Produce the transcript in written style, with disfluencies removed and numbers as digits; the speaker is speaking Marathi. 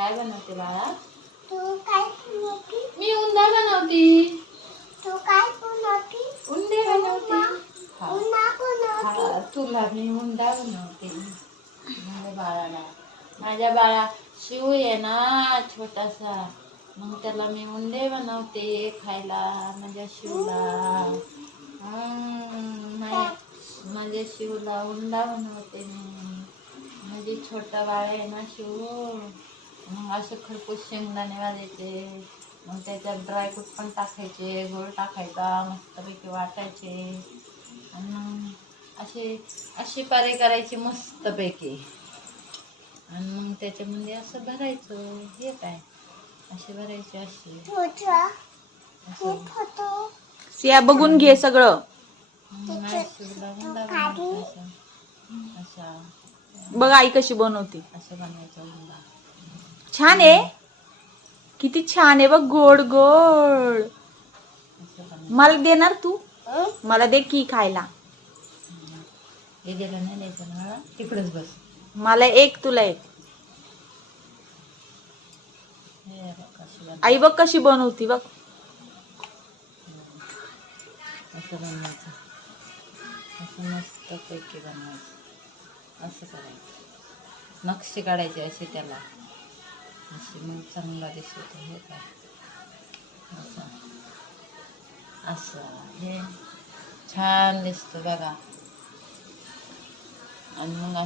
काय बनवते बाळा? तू काय बनवती? मी उंडा बनवती. तू काय बनवती? उंडे बनवते. उन्हा बनवती. तुला मी उंडा बनवते. माझ्या बाळा शिव आहे ना छोटासा, मग त्याला मी उंडे बनवते खायला माझ्या शिवला. माझ्या शिवला उंडा बनवते मी. माझी छोटा बाळ आहे ना शिव. मग असे खरपूस शेंगदाणे वाजायचे, मग त्याच्यात ड्रायफ्रूट पण टाकायचे, गूळ टाकायचा, मस्तपैकी वाटायचे आणि मग अशी पारी करायची मस्तपैकी आणि मग त्याच्यामध्ये असं भरायचं. हे काय असे भरायचे असे सिया बघून घे सगळं. अशा बघ आई कशी बनवते. असं बनायचं उंडा. छान आहे, किती छान आहे बघ, गोड गोड. मला देणार तू? मला दे की खायला. हे दिलं नाही द्यायचं ना, तिकडेच बस. मला एक, तुला एक. हे बघ कशी बनवायचं. आई बघ कशी बनवती बघ. असं बनवायचं, असं मस्त पैकी बनवायचं. असं करायचं, नक्षी काढायचे असे त्याला, असे मग चांगला दिसतो. हे काय असं असं हे छान दिसतं बघा. आणि मग